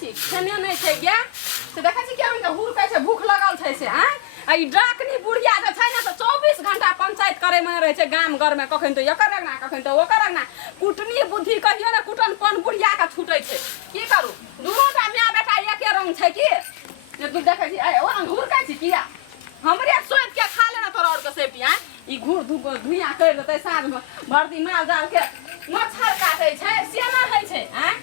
छी खेने नहीं छै गे से देखै छी के उनके हुर कहै छै भूख लगल छै से हैं आ ई डाकनी बुढ़िया जे छै ना से 24 घंटा पंचायत करे में रहे छै गाम घर में कखन तो एकर रंगना कखन तो ओकर रंगना कुटनी बुद्धि कहियो ना कुटनपन बुढ़िया के छूटै छै की करू दुनूटा माय बेटा एके रंग छै की जे तू देखै छी ओ रंग हुर कहै छी किया हमरे सोच के खा लेना तोरा और के सेपी हैं ई घूर धुइया कर देतै साँझ में भरती माल जाल के मच्छर काटै छै से ना होइ छै हैं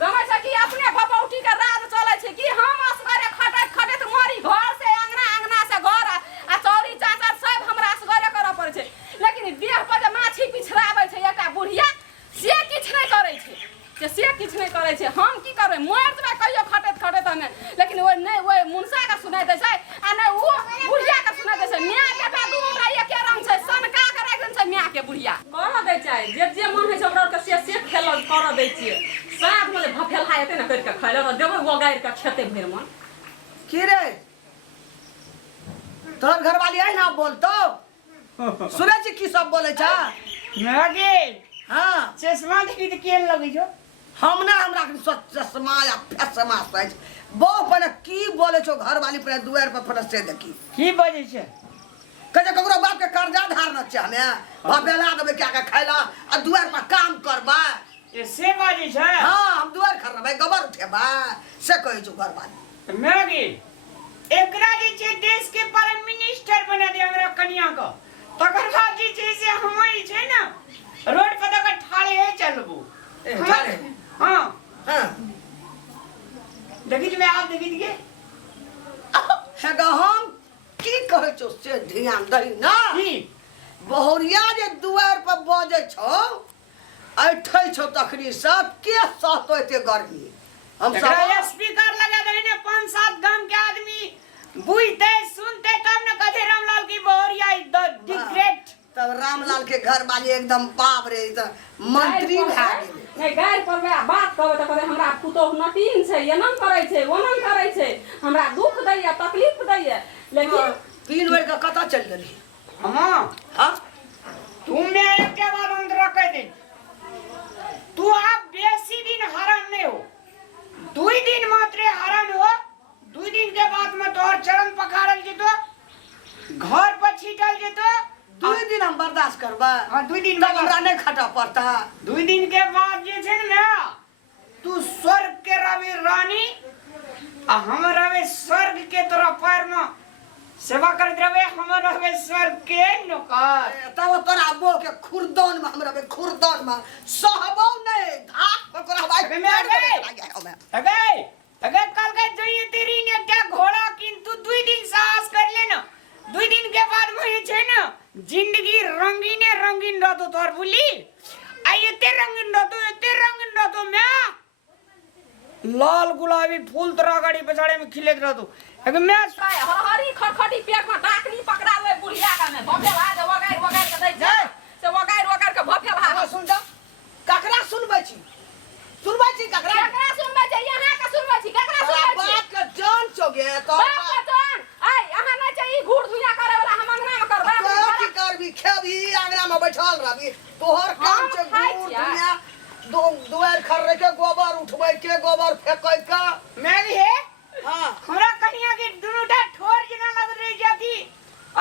गमै छै कि अपने भपौटी के राज चलै छै कि हम असगरे खटैत खटैत मरी घर से अंगना से घर आ चौरी चाचा सब हमरा असगरे करऽ पड़ै छै लेकिन देह पर जे माछी पिछड़ाबै छै एकटा बुढ़िया से किछ नहीं करै छै से किछ नहीं करै छै हम की करबै मर जबै कहियो खटैत खटैत हमे लेकिन ओइ नहीं ओइ मुनसा के सुनाइ दै छै आ नहीं ओ बुढ़िया के सुनाइ दै छै माय बेटा दुनूटा एके रंग छै सनका के राखि देने छै माय के बुढ़िया करऽ दै छै जे मन होइ छै ओकरा के से खेलल करऽ दै छियै साथ में भफेला हेतै ना करि के खाइले र देबै वगारि के खेतै भरि मन की रे तोहर घरवाली है ना बोलतो सुनै छी की सब बोलै छ नागे हां चश्मा देखि त केहन लगै छौ हम ना हमरा के चश्मा या फसमा सज बहु पर की बोले छो घरवाली पर दुआर पर फरस से देखी की बजै छै कजे ककरो बाप के कर्जा धारना छै हमे भफेला देबै क्या के खैला आ दुआर पर काम करबा ए से बजै छै हां हम दुआर खरबै गोबर उठेबा से कहै छो घरवाली नागे एकरा जे छै देश के प्राइम मिनिस्टर बना दे हमरा कन्या को तकर बाद जे छै से हमई छै ना रोड पर तक ठाड़े है चलबो ठाड़े हां हां देखि मैं आप देखि के हेगा हम की कहै छो से ध्यान दही ना की बहुरिया जे दुआर पर बजे छौ ऐठै छौ तखनी सब के सहतो एते गर्मी हम एकरा सब स्पीकर लगा दे ने 5-7 गांव के आदमी बुझते सुनते तब न कथे रामलाल की बहुरिया द ग्रेट तब रामलाल के घर वाली एकदम बाप रे मंत्री भा गेलै नहीं गाय पर बात कहबै त कहबै हमरा पुतोह नटीन छै एनम करै छै ओनम करै छै हमरा दुख दैया तकलीफ दैया लेकिन 3 बेर का कता चल गेली हां हां तुमने एक के बाद अंदर कह दे तू आप बेसी दिन हरण नहीं हो 2 दिन मात्र हरण हो 2 दिन के बाद में तोहर चरण पखाड़ल जेतो घर पर छीटल जेतो 2 दिन हम बर्दाश्त करबा हां 2 दिन तब हमरा नहीं खटा पड़ता 2 दिन के बाद जे छै ना तू स्वर्ग के रवि रानी आ हम रवे स्वर्ग के तोरा पैर में सेवा करत रहे हमर रहे स्वर्ग के नौकर तब तोरा बो के खुरदन में हमरा खुरदन में सहबो नहीं धाक पकड़ा भाई में अगे कल के जइए तेरी ने क्या घोड़ा किंतु 2 दिन साहस कर लेना 2 दिन के बाद में छै ना जिंदगी रंगीने रंगीन रहतो तोर बुली आ एते रंगीन रहतो मैं लाल गुलाबी फूल तोरा गाड़ी पछाड़े में खिलेत रहतो अगे मैं हरी खटखटी पेट में डाकनी पकड़ावे बुढ़िया का में भफेला जे वगारि के दै छै से वगारि के भफेला सुन जा ककरा सुनबै छी ककरा सुनबै छै यहाँ के सुनबै छी ककरा सुनबै छी बात के जान छोगे तो बाप के जान आई यहाँ नहीं चाहिए घूर धुइया करे वाला हम अंगना में करबा तो की करबी खेबी आंगना में बैठल रहबी तोहर काम छै घूर दुनिया दुआर खर्रे के गोबर उठबै के गोबर फेकै के मैं भी है हां हमरा कन्या के दुनुटा ठोर जना लग रही जाती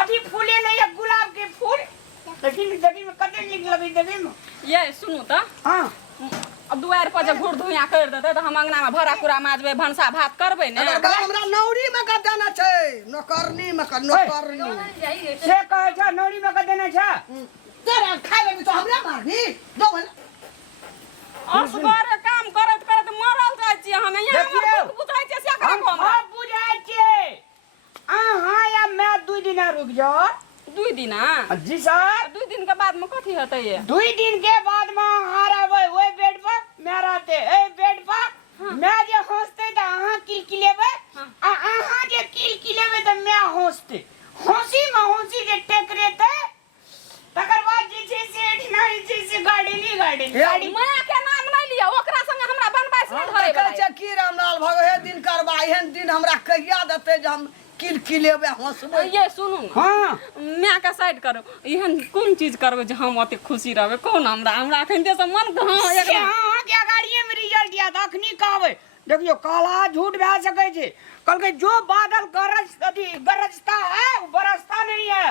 अथी फूले नहीं है गुलाब के फूल लेकिन देखी में कते नीक लगे देखे में ये सुनू त हां अब दुआर पर जे घूर धुइया कर देते त हम अंगना में भरा पूरा माजबे भनसा भात करबै ने हमरा नौरी में का देना छै नौकरनी में का नौकरनी से कहे छ नौरी में का देना छ तेरा खाइ लेबी तो हमरा मारनी दो बन असगरे काम करत करत मरल जाइ छी हम यहाँ बुझाइ छै से करा को हमरा हम बुझाइ छै हां या मैं 2 दिन रुक जाओ 2 दिन जी सर 2 दिन के बाद में कथी हेतै ये 2 दिन के बाद में हारबै ओए बेड पर मैं रहते ए बेड पर मैं जे हंसते त अहाँ किलकिलेबै आ अहाँ जे किलकिलेबै त मैं हंसते हंसी जे टेकरेते तकर बाद जे छै से एठिना जे छै से गाड़ी माया के नाम नहीं लिया ओकरा संग हमरा बनबाइस नहीं धरे कहै छै की रामलाल भगो हे दिन करबा एहन दिन हमरा कहिया देतै जे हम किलकिलेबै हंसबै ये सुनू हां माय का साइड करो एहन कोन चीज करबै जे हम ओते खुशी रहबै कोन हमरा अखन दे से मन हां एकदम के अगाड़िए में रिजल्ट दिया था अखनी कहबै देखियो काला झूठ भए सकै छै कहलकै जो बादल गरजता है वो बरसता नहीं है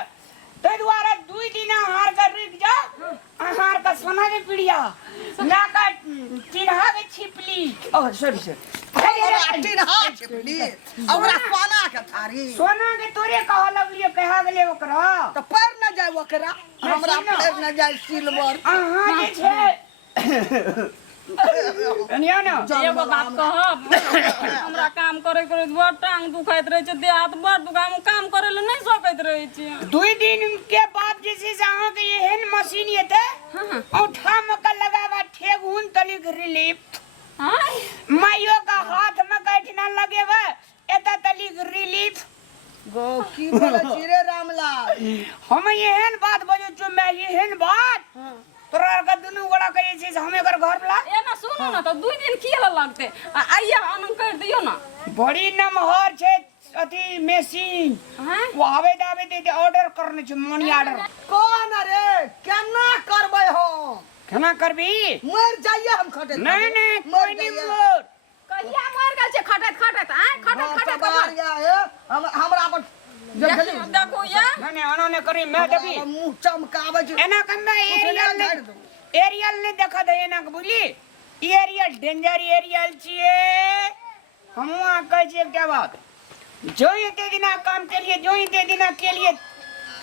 ताहि दुआरे 2 दिन हार के रुक जाओ हार के सोना के पिड़िया ना का चिन्हा के छिपली ओ सॉरी ओकरा टिन्हा छिपली ओकरा सोना के थारी सोना के तोरे कह लगलिए कहा गेले ओकरा तो पैर न जाए ओकरा हमरा पैर न जाए सिल्वर अहाँ जे छै कनिया ना एगो बात कहब हमरा काम करे करे बड़ टांग दुखाइत रहे छै देह हाथ बड़ दुखाय हम काम करे ले नहीं सकैत रहे छी 2 दिन के बाद जे छै से अहाँ के एहन मशीन एते औठा में का लगावा ठेगुन तलिक रिलीफ हां माइयो का हाथ में कैठना लगेबे एता तलिक रिलीफ गो की बोले चिरे रामलाल हम एहन बात बजै छु मैं एहन बात तोरा का दुनु गोड़ा कहै छै हम एकर घर वाला ए ना सुनो ना तो 2 दिन की लगते आइया अनम कर दियो ना बड़ी नमहर छै अथी मशीन हां वो आवे दे ऑर्डर करने छै मनी ऑर्डर कौन रे केना करबै हम केना करबी मर जाइए हम खटे नहीं कोई नहीं मोर कहिया मर गेल छै खटत खटत खटत बाहर गया है हमरा पर देखो या नहीं अनोने करी मैं देखी मुंह चमकावे छै एना कमे एरियल ने देखा दे एना के बुझली एरियल डेंजर एरियल छिए हम वहां कह छी एकटा बात जो एते दिना काम के लिए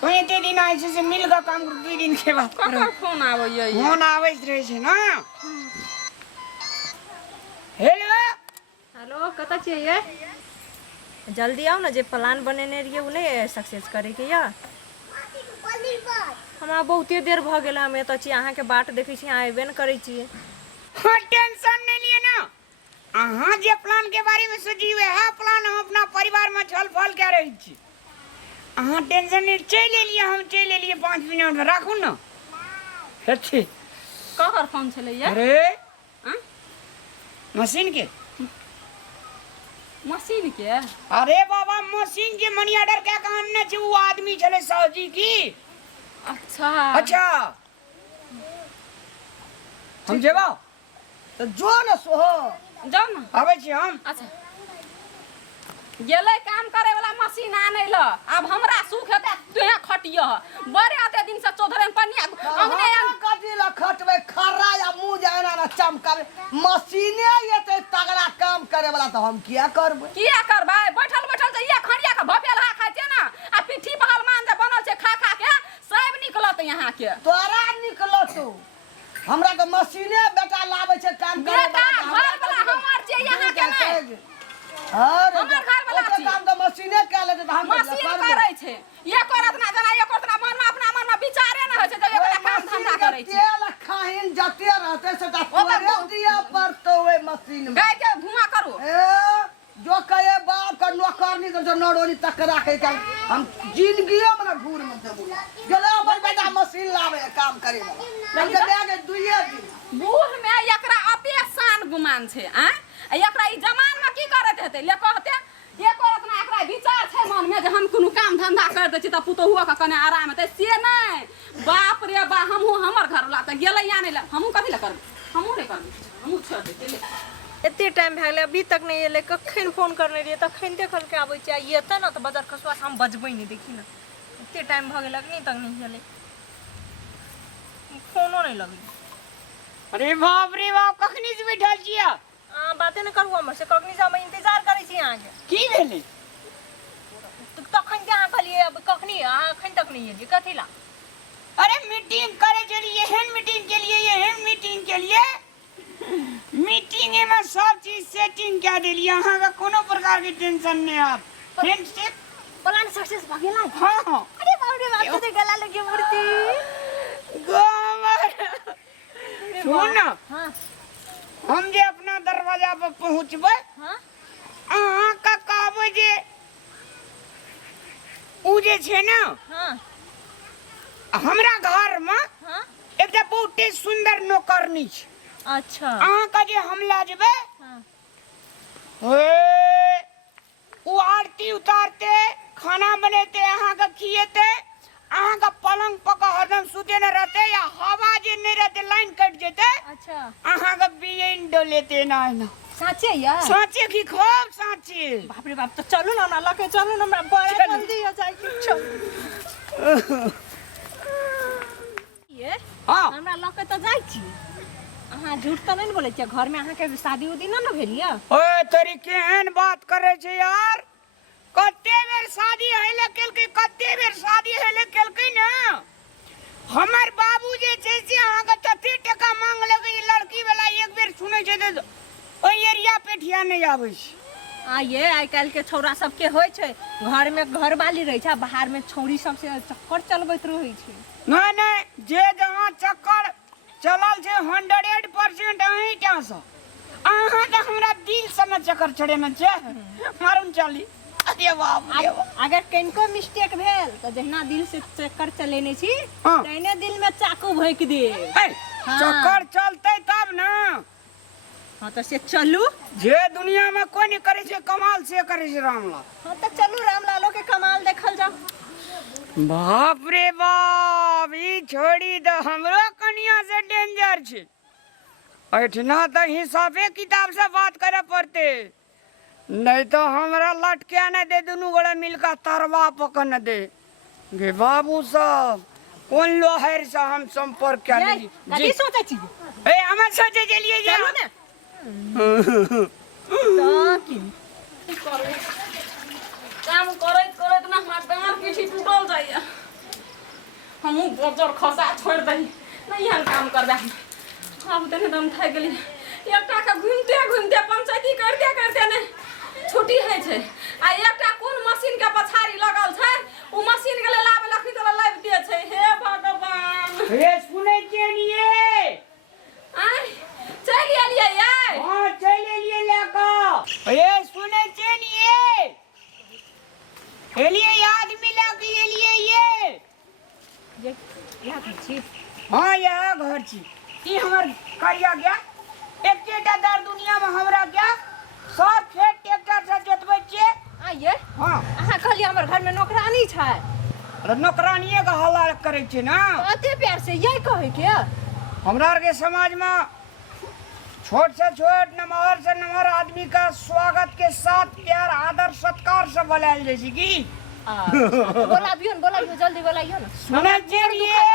तो एते दिना ऐसे से मिल का काम 2 दिन के बाद ककर फोन आबैया फोन आबैत रहे छै ना हेलो कतऽ छियै ये जल्दी आओ ना जे प्लान बनेने रहिए वो नहीं सक्सेस करे के या हमरा बहुते देर भ गेल हम एतऽ छी अहाँ के बाट देखै छी अहाँ एबे न करै छी हां टेंशन नहीं लिए ना अहाँ जे प्लान के बारे में सोचिए है प्लान हम अपना परिवार में छलफल कर रही छी अहाँ टेंशन नहीं चल एलिए हम चल एलिए 5 मिनट में राखू ना अच्छे ककर फोन छलै या अरे मशीन के मशीन के अरे बाबा मशीन के मनी ऑर्डर क्या कहने छै वो आदमी छले साहजी की अच्छा हम जेबा तो जो न सोहो जाओ ना आबै छी हम अच्छा गेलै काम करे वाला मशीन आनै ल अब हमरा सुख हेतै तुहे खटियो बड़े आते दिन से चौधरे में पनिया हमने कथी ला खटबै खर्रा या मुंह जाना ना चमकावे मशीने एते तगड़ा काम करे वाला तो हम किया करबै किया करबै बैठल बैठल जे ये खड़िया के भपेला खाइ छै ना आ पिठी पहलवान जे बनल छै खा के सब निकलत यहाँ के तोरा निकलो तू हमरा तो मशीने बेटा लावे छै काम करे बेटा घर वाला हमर छै यहाँ के नहीं अरे हमर घर वाला ओकर छी। काम तो मशीने कए लेतै त हम मशीन करे छै ये करत ना जना ये करत ना मन में अपना मन में विचारे ना होय छै जे एकरा काम धंधा करे छै तेल खाहिन जते रहते से तोरे दिया पड़तो ओए मशीन में गाय के धुआं करू ए जो कहे बाप का नौकरनी कर जो नौरोनी तक राखे के हम जिंदगियों में ना घूर में देबो गेलो अपन बेटा मशीन लावे काम करे हम के लागे 2 दिन बूढ़ में एकरा अपे शान गुमान छै आ एकरा ई जमान में की करत हेतै ले कहते ये करत ना एकरा विचार छै मन में जे हम कोनो काम धंधा कर दै छी त पुतहुआ के कने आराम हेतै से नहीं बाप रे बा हमहू हमर घर वाला त गेलै आने ले हमहू कथि ले करबै हमहू नहीं करबै हमहू छोड़ दे ले एते टाइम भए गेलै अभी तक नहीं एलै कखन फोन करने रहिए तखन देखल के आबै छै ये त ना त बाजार खसुआ हम बजबै नहीं देखी ना एते टाइम भ गेलै अखनी तक नहीं एलै फोनो नहीं लगलै अरे बाप रे बाप कखनी से बैठल छियै बाते न करू हमर से कखनी से हम इंतजार करै छी अहाँ के की भेलै तखन के अहाँ कहलिए अब कखनी अहाँ अखन तक नहीं एलिए कथी ला अरे मीटिंग करे चलिए एहन मीटिंग के लिए मीटिंग में सब चीज सेटिंग कर देलिए अहाँ का कोनो प्रकार के टेंशन नहीं आप फ्रेंडशिप प्लान सक्सेस भ गेलै हां अरे बाप रे बाप तो गला लगे मूर्ति गोमर सुन ना हां हम जे अपना दरवाजा पर पहुंचबै हां अहाँ का कहबै जे उ जे छै ना हां हमरा घर में हां एकटा बहुते सुंदर नौकरनी छै अच्छा अहाँ का जे हम ला जेबै हां वो आरती उतारते खाना बनेते अहाँ का खिएते अहाँ का पलंग पका हरदम सुते न रहते या हवा जे नहीं रहते लाइन कट जेते अच्छा अहाँ के बियन डोलेते ना ना साँचे या साँचे की खूब साँचे बाप रे बाप तो चलू ना ना लके चलू ना बड़ा जल्दी हो जाए कि चल ये हाँ हमरा लके तो जाई छी अहाँ झूठ तो नहीं बोले छियै घर में अहाँ के शादी उदी ना भेलिया ओए तोरी केहन बात करे छे यार कते बेर शादी हेले केलकै कते बेर शादी हेले केलकै ना हमर बाबू जे छै से अहाँ के तते टका मांग लगे लड़की वाला एक बेर सुनै छै त ओइ एरिया पेठिया नहीं आबै छै आ ये आइ काल्हि के छौरा सबके होइ छै घर में घरवाली रहे छै बाहर में छौरी सब से चक्कर चलबैत रहै छै नहीं नहीं जे जहाँ चक्कर चलल छै 100% अहीं टा से अहाँ त हमरा दिल से न चक्कर चढ़े न छै मारून चाली अरे बाप रे बाप अगर कनको मिस्टेक भेल तो जहिना दिल से चक्कर चलेने छी हाँ। तहिने दिल में चाकू भोंक दे ए, हाँ। चक्कर चलते तब ना हाँ तो से चलू जे दुनिया में कोई नहीं करे छै कमाल से करे छै रामलाल हाँ तो चलू रामलालो के कमाल देखल जाओ बाप रे बाप ई छोड़ी द हमरो कनिया से डेंजर छै ऐठना त हिसाबे किताब से बात करे पड़ते नहीं तो हमरा लटके न दे दुनू गोड़ा मिलकर तरवा पकड़ न दे गे बाबू साहब कौन लोहर से हम संपर्क कर ली कथी सोचे छी ए हम सोचे चलिए जा चलू ने तो की काम करैत करैत ना हमरा डाँर पीठी टूटल जाइए हमहूँ बजर खसा छोड़ि दही नहीं एहन काम करबे अब तनी दम थाकि गेली एकटा के घुमते घुमते पंचायती करते करते नहीं छुट्टी है छै आ एकटा कोन मशीन के पछाड़ी लगल छै उ मशीन के लाबे लखनी तो लाबि दे छै हे भगवान ए सुनै छियै ये आय चलि एलियै ये हां चल एलिए लेका ए सुनै छियै ये एलिए आदमी लेके एलिए ये या छी हाँ यह घर छी ई हमर करिया गया एकेटा दर दुनिया में हमरा क्या सब खेत ट्रैक्टर से जोतबै छियै आ ये हाँ अहाँ कहलिए हमर घर में नौकरानी छै अरे नौकरानिये का हल्ला करे छै ना अते प्यार से यही कहे के हमरा आर के समाज में छोट से छोट नमहर से नमहर आदमी का स्वागत के साथ प्यार आदर सत्कार से बुलायल जाइ छै की बोलाइयो जल्दी बोलाइयो ना सुनै छियै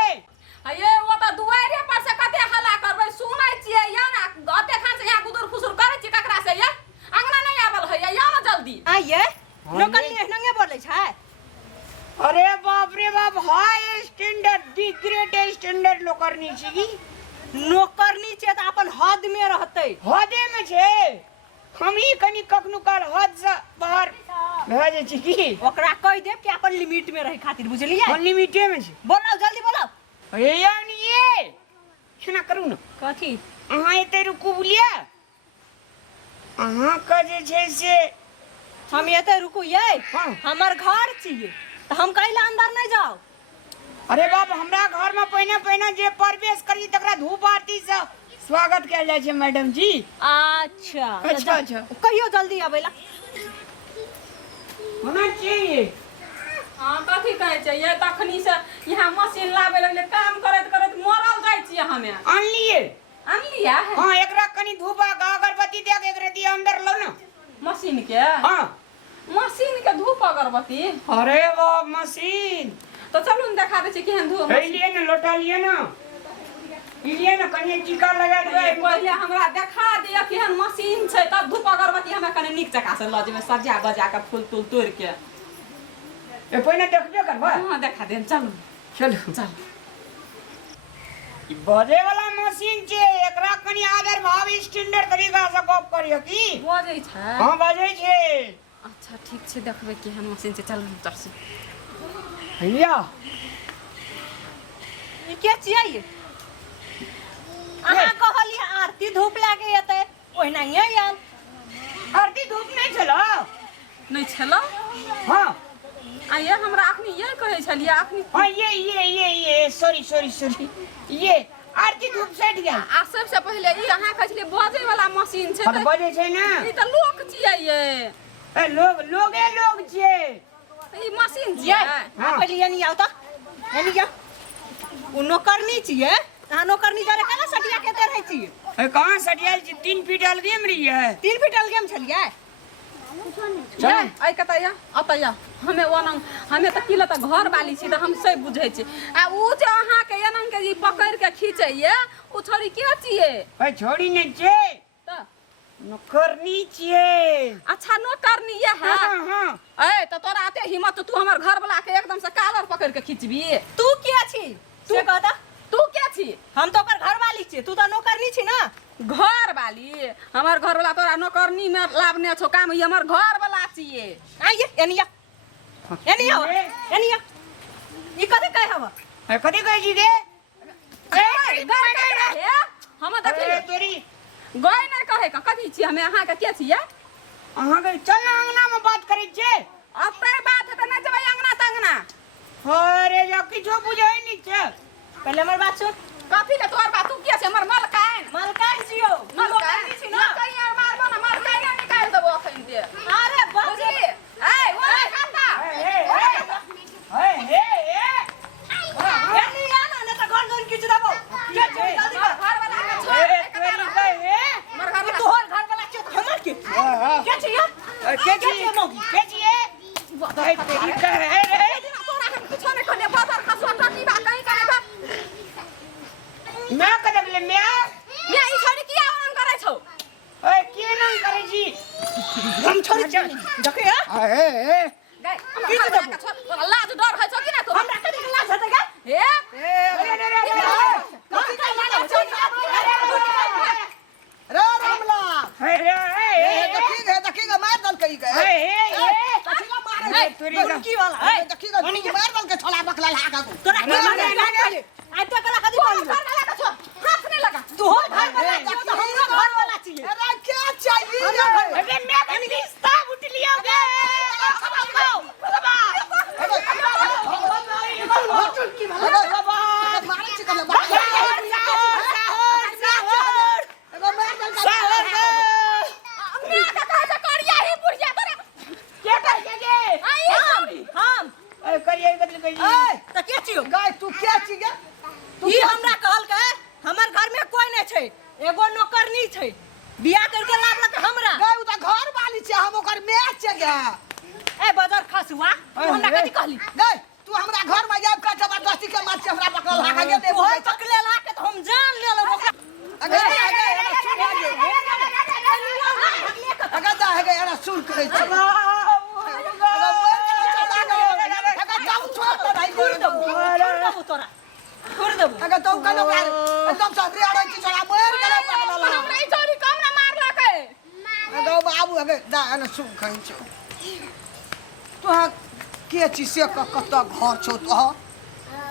आ ये वो त दुआरे पर से कते हल्ला करबै सुनै छियै या ना अते खान से यहाँ गुदुर फुसुर करे छी ककरा से ये अंगना नहीं आबल है या ना जल्दी आ ये नौकरानी एहनंगे बोले छै अरे बाप रे बाप high standard the great standard नौकरनी छी की नौकरनी छै त अपन हद में रहतै हदे में छै हम ही कनी कखनो काल हद से बाहर भए जाइ छी की ओकरा कह देब कि अपन लिमिट में रहे खातिर बुझलियै अनलिमिटेड में छै बोलाओ जल्दी बोलाओ ए यानी ये केना करू न कथी अहाँ एते रुकू बुलिया अहाँ का जे छै से हम एते रुकू ये हाँ। हमर घर छियै त हम कैला अंदर नहीं जाओ अरे बाप हमरा घर में पहिने पहिने जे प्रवेश करी तकरा धूप आरती से स्वागत कैल जाइ छै मैडम जी अच्छा अच्छा, अच्छा। कहियो जल्दी आबैला होना चाहिए हाँ कथी कहै छै ये तखनी से यहाँ मशीन लाबे लगले काम करैत करैत मरल जाइ छियै हमे अनलिए अनलिया है हाँ एकरा कनी धूप आ अगरबत्ती दे के एकरा दिया अंदर लो ना मशीन के हाँ मशीन के धूप अगरबत्ती अरे बाप मशीन तो चलू न देखा दे छी केहन धूप है लिए ना लोटा लिए ना लिए ना कनी टीका लगा देबै पहिले हमरा देखा दिया केहन मशीन छै तब धूप अगरबत्ती हमे कने नीक जका से ल जेबै सजा बजा के फूल तूल तोड़ के ए पहिने देखबे करबा हाँ देखा दे चलू चलू चल ई बजे वाला मशीन छै एकरा कनी आदर भाव स्टैंडर्ड तरीका से गप करियो की बजै छै हां बजै छै अच्छा ठीक छै देखबै केहन मशीन छै चलू तरसी भैया ई के छियै ये अहाँ कहलिए आरती धूप लागे एते ओहिना ही आयल आरती धूप नहीं चलो नहीं छलो हां आ ये हमरा अखनी ये कहै छलिए अखनी हां ये सॉरी ये आरती धूप सट गया आ सबसे पहिले ई अहाँ कहै छलिए बजै वाला मशीन छै हट बजे छै ना ई त लोक छियै ये ए लोग छै ई मशीन ये छियै हां पहले ये नहीं आओ तो ये नहीं जाओ उ नौकरनी छिए ता नौकरनी जरे केना सटिया केते रहै छिए कहाँ सटियाल छी 3 फीट अलगे में रही है 3 फीट अलगे में छलिए चल आई कतैया अतैया हमें ओनंग हमें त किला त घर वाली छी त हम से बुझै छी आ उ जे अहाँ के एनंग के ई पकड़ के खींचैये उ छोरी के छिए भाई छोड़ी ने छे त नौकरनी छे अच्छा नौकरनी ये है हां ए त तोरा आते हिम्मत तू हमर घर वाला के एकदम से कालर पकड़ के खींचबी तू के छी से कहता तू के छी हम तो ओकर घर वाली छी तू त नौकरनी छी ना घर वाली हमर घर वाला तोरा नौकरनी में लाभने छो काम ई हमर घर वाला छिए आइए एनिया ई कथि कह हवा कथी कहै छी गे हम देखी तोरी गय नहीं कहे का कथी छी हमें अहाँ के के छिए अहाँ के चल अंगना में बात करै छे अपने बात है त न जबै अंगना तंगना अरे या किछो बुझै नहीं छे पहले हमर बात सुन कथी के तोर बात तू के छै हमर मलकान मलकान छियो नौकरनी छी ना कहीं यार मारबो ना मलकान निकाल देबो अखन दे अरे बाप रे ए ओए काका हे एनिया ना त घर जोन किछ देबो के छी जल्दी कर घर वाला के छोड़ तोरी कहे हमर घर वाला तोहर घर वाला छी त हमर के के छी के छी भाई तेरी कहे रे तोरा के कुछ नहीं खने बाजार खसवा टटी बा कहीं करे बा मैं कदम ले मैं ई छोरी किया ऑन करे छौ ओए के न करे छी हम छोड़ देखे हां ए गए की देबो तोरा लाज डर है छौ कि ना तू हमरा कथि के लाज हेतै गा ए रे रामला हे देखी गे मार दल कई गए कथीला मारे तोरी की वाला देखी गे मार दल के छोला बकला लागा को तोरा के मारे आज तक कला कथि घर बोल वाला के छोड़ हाथ नहीं लगा तू हो घर वाला छी तो हमरा घर वाला छी अरे क्या चाहिए अरे मैं कभी रिश्ता उठ लिया गे मारे छी कर मैं का कह से करिया ही बुढ़िया तोरा क्या कर गे आई हम करिए बदल कही त के छियो गाय तू क्या छी गे ई हमरा कहल के हमर घर में कोई नहीं छै एगो नौकरनी छै बियाह करके लावलक हमरा गाय उ त घर वाली छी हम ओकर मैच छै गे ए बाजार खसुआ तू हमरा कथि कहली गाय तू हमरा घर में आब का जबरदस्ती के मार से हमरा पकड़ लागा गे दे तू है पकले ला के तो हम जान ले लो ओकरा अगर दा है गे एरा सुन करे छी छोड़ देबो अगर तो कनो एकदम सादरी आड़ै छी छोड़ा मोर गला पकड़ ला हमरा ई छोरी कम ना मारलक अगर बाबू अगर दा एना सुन कहै छी तो के छी से कत घर छौ तो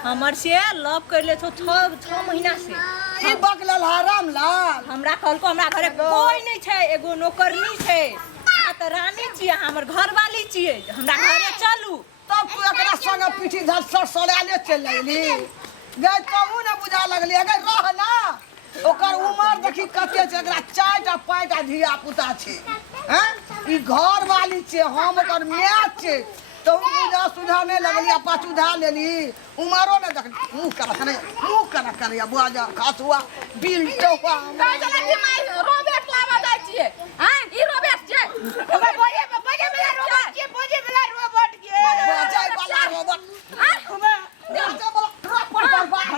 हमर से लव कर ले छो 6 महीना से ई बकला हराम लाल हमरा कहलको हमरा घरे कोई नहीं छै एगो नौकरनी छै आ त रानी छियै हमर घर वाली छियै हमरा घरे चलू तब तू एकरा संग पीठी धर सर सड़ाले चल आइली गए तबू न बुझा लगली अगर रह ना ओकर उमर देखी कते छै एकरा 4टा 5टा धिया पुता छै हैं ई घर वाली छै हम ओकर मैच छै तो बुझा सुझा नहीं लगली पाछू धा लेली उमरो न देख मुंह करा करे बुआ जा खासुआ बिल टोपा कह चला कि माई रोबेट लावा जाय छिए हैं ई रोबेट छै बोले मेरा रोबोट के बोले मेरा रोबोट के बजाय वाला रोबोट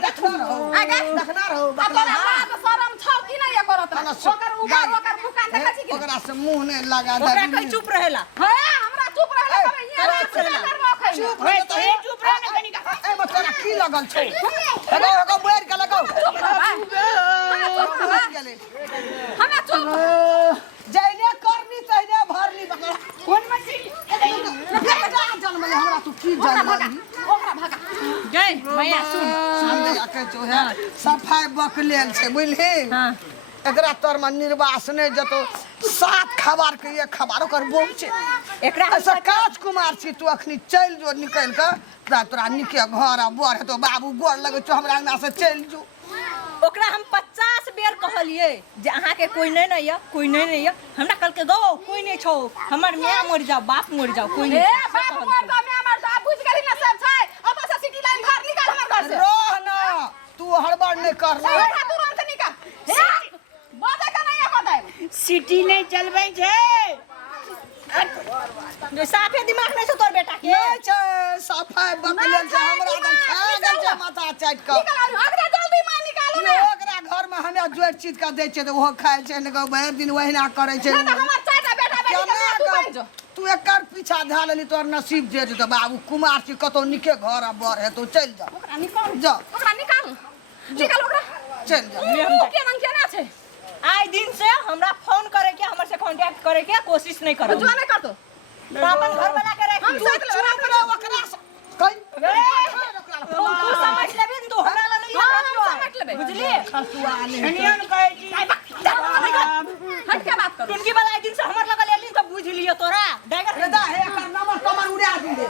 देखना रहो तोरा बात शरम छौ कि नहीं ये करत ओकर ऊपर ओकर मुकान देखै छी कि ओकरा से मुंह नहीं लगा ओकरा कहि चुप रहेला है हमरा चुप रहले करे हियां चुप रहले चुप रह चुप रहने कनी का ए मत तोरा की लगल छौ लगाओ मोर के लगाओ हमें चुप जैने करनी तैने भरनी बकरा कौन मछली जन्म ले हमरा तू की जन्म ओकरा भागा गई मैया सुन समझे आके जो है सफाई बकलेल छै बुझली हां एकरा तोर में निर्वास नहीं जतो 7 खबर के ये खबर ओकर बोम छै एकरा ऐसा काज कुमार छी तू अखनी चल जो निकल के तोरा निके घर आ बर है तो बाबू गोर लगे छौ हमरा अंगना से चल जो ओकरा हम 50 बेर कहलिए जे अहाँ के कोई नहीं है कोई नहीं है हमरा कल के गो कोई नहीं छौ हमर मां मर जाओ बाप मर जाओ कोई ए नहीं बाप मोर तो मैं हमर तो बुझ गेली ना सब छै ओतऽ से सिटी लाइन घर निकाल हमर घर से रह ना हड़बड़ नहीं करना ओकरा तुरंत निकाल हे बाजा का नहीं होता है सिटी नहीं चलबै छै जो साफे दिमाग नहीं छो तोर बेटा के नहीं छै सफाई बकलेल छै हमरा त खा गेल छै माथा चाट के निकाल ओकरा जल्दी मार निकालू ना ओकरा घर में हमे जोड़ चीज का दै छै त वो खाय छै ने भर दिन वहिना करे छै ना तो हमार चाचा बेटा बेटी के तू बन जो तू एकर पीछा धा लेली तोर नसीब जे त बाबू कुमार छी कतो निके घर आ बर है तो चल जा ओकरा निकाल जा ओकरा निकाल निकाल ओकरा चल जा तू के रंग के ना छै आई दिन से हमरा फोन करे के हमर से कांटेक्ट करे के कोशिश नहीं करो जो नहीं कर तो अपन घर वाला के रख हम साथ ले ओकरा कई तू समझ लेबे तू हमरा ला नहीं हम समझ लेबे बुझली खसुआ ने कनियन कहै छी हट के बात करो टुनकी वाला आई दिन से हमर लगा लेली त बुझ लियो तोरा डागर रे दा हे एकर नंबर कमर उड़ा दी दे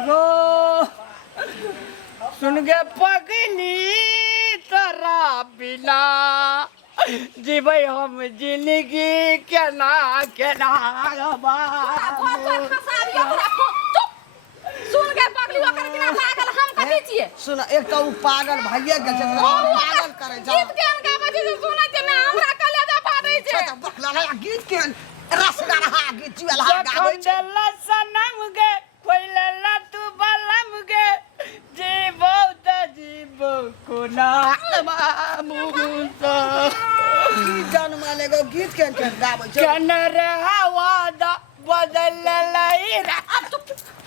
अगो सुन के पगली तोरा बिना जीबै हम जिंदगी केना केना बा भोर खसा दियो ओकरा चुप सुन के पगली ओकर बिना पागल हम कथि छियै सुन एक तो उ पागल भइए गेल छै पागल करे जा गीत के गाबै छै जे सुनै छै ना हमरा कलेजा फाटै छै बकला गीत के रसगरहा गीत वाला गाबै छै जखन सनम गे कोइला तू बलम गे जीवो त जीवो कोना बाबूसा जन्म लेगो गीत के गाबै छै कन रे हवा दा बदल लई रा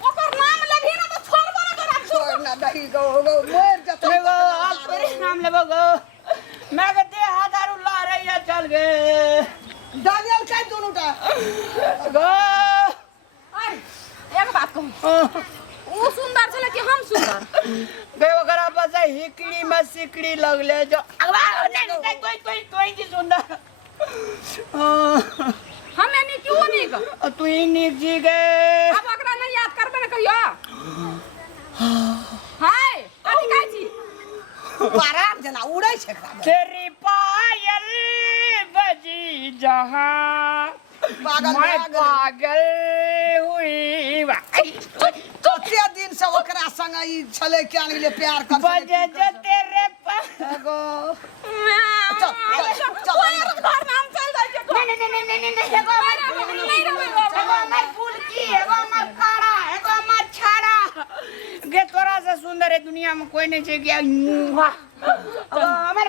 ओकर नाम लेबही ना तो छोड़बो ना तोरा छोड़ ना दही गो मोर जतो लेगो अपने नाम लेबो गो मैं कहते हजारू ला रही है चल गे डालियल का दोनोटा गो एक बात कहूं वो सुंदर छले कि हम सुंदर गए ओकरा पास हिकड़ी में सिकड़ी लगले जो अगवा नहीं कोई की सुंदर हमें नहीं क्यों नहीं कर तू ही निक जी गए अब ओकरा नहीं याद करबे ना कहियो हाय अथी कहै छी पाराम जना उड़ै छै एकरा तेरी पायल बजी जहां पागल मैं पागल हुई कते दिन से ओकरा संग ई छले के लिए प्यार कर बजे जो तेरे गो चल घर में हम चल जाए नहीं एगो हमर फूल की एगो हमर काड़ा एगो हमर छाड़ा गे तोरा से सुंदर है दुनिया में कोई नहीं छै कि हमर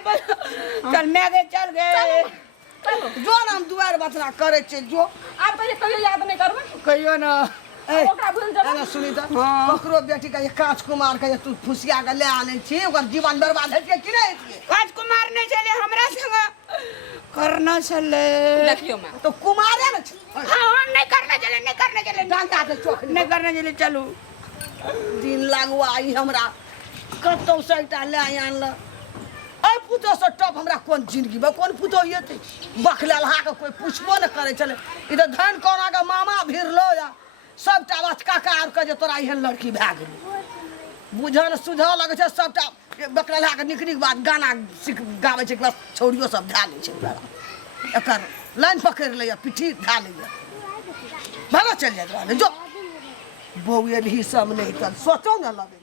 चल मैं गे चल गे जो हम दुआर बतना करे छै जो अब तो ये कहियो याद नहीं करबे कहियो ना ओकरा भूल जब एना सुनी त ककरो बेटी के कांच कुमार के तू फुसिया के ले आने छी ओकर जीवन बर्बाद है कि नहीं है राजकुमार नहीं चले हमरा संग करना चले देखियो मां तो कुमारे न हां नहीं करना चले डांटा से चोख नहीं करना चले चलू दिन लगवा ई हमरा कतो सैटा ले आनल आई पुतो से टप हमरा कोन जिंदगी में कोन पुतो येते बखलेल हा के कोई पूछबो न करे चले इधर धन कोना के मामा भिरलो या सबटा बात काका आर के जे तोरा एहन लड़की भए गेलै बुझल सुझल लगे छै सबटा बकलेल हा के निकली के बाद गाना गाबै छै बस छौड़ियो सब धा लै छै एकर लाइन पकड़ ले पिठी धा ले भागा चल जाए जो बउए ही सब नहीं कर सोचो न लगे